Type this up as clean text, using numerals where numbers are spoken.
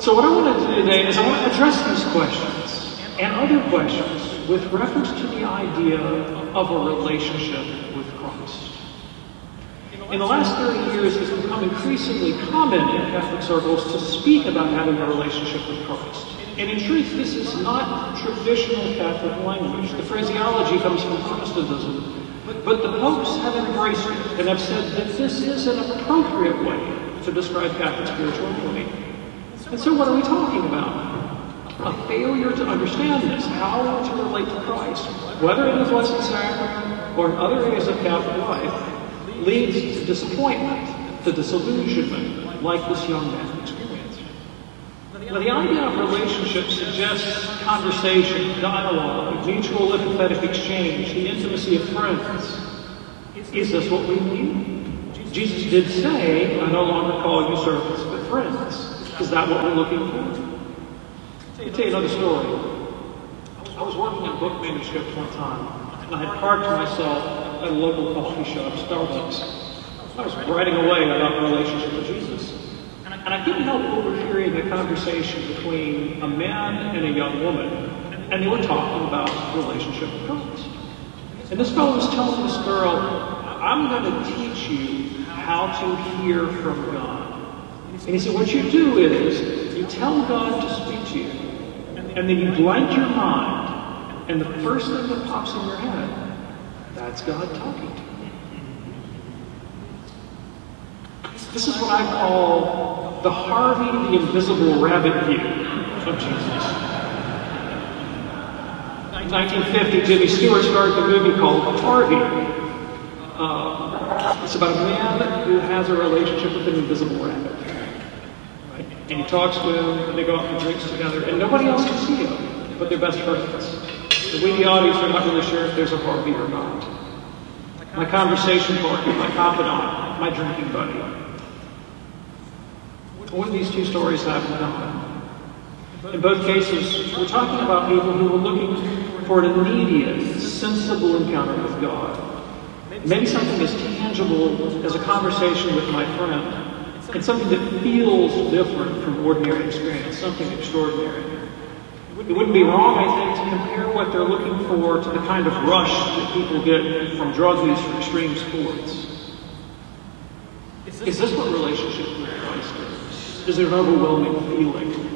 So what I want to do today is I want to address these questions and other questions with reference to the idea of a relationship with Christ. In the last 30 years, it's become increasingly common in Catholic circles to speak about having a relationship with Christ. And in truth, this is not traditional Catholic language. The phraseology comes from Protestantism. But the popes have embraced it and have said that this is an appropriate way to describe Catholic spirituality. And so what are we talking about? A failure to understand this, how to relate to Christ, whether in the Blessed Sacrament or in other areas of Catholic life, leads to disappointment, to disillusionment, like this young man experienced. Now, the idea of relationship suggests conversation, dialogue, mutual empathetic exchange, the intimacy of friends. Is this what we mean? Jesus did say, I no longer call you servants, but friends. Is that what we're looking for? Let me tell you another story. I was working on book manuscripts one time, and I had parked myself at a local coffee shop, Starbucks. I was writing away about the relationship with Jesus. And I couldn't help overhearing a conversation between a man and a young woman, and they were talking about the relationship with Christ. And this fellow was telling this girl, I'm going to teach you how to hear from God. And he said, what you do is, you tell God to speak to you, and then you blank your mind, and the first thing that pops in your head, that's God talking to you. This is what I call the Harvey the Invisible Rabbit view of Jesus. In 1950, Jimmy Stewart started the movie called Harvey. It's about a man who has a relationship with an invisible rabbit. Right? And he talks to him, and they go out for drinks together, and nobody else can see him, but they're best friends. So we, the audience, are not really sure if there's a Harvey or not. My conversation partner, my confidant, my drinking buddy. What do these two stories have in common? In both cases, we're talking about people who were looking for an immediate, sensible encounter with God. Maybe something as tangible as a conversation with my friend, and something that feels different from ordinary experience, something extraordinary. It wouldn't be wrong, I think, to compare what they're looking for to the kind of rush that people get from drug use or extreme sports. Is this what relationship with Christ is? Is it an overwhelming feeling?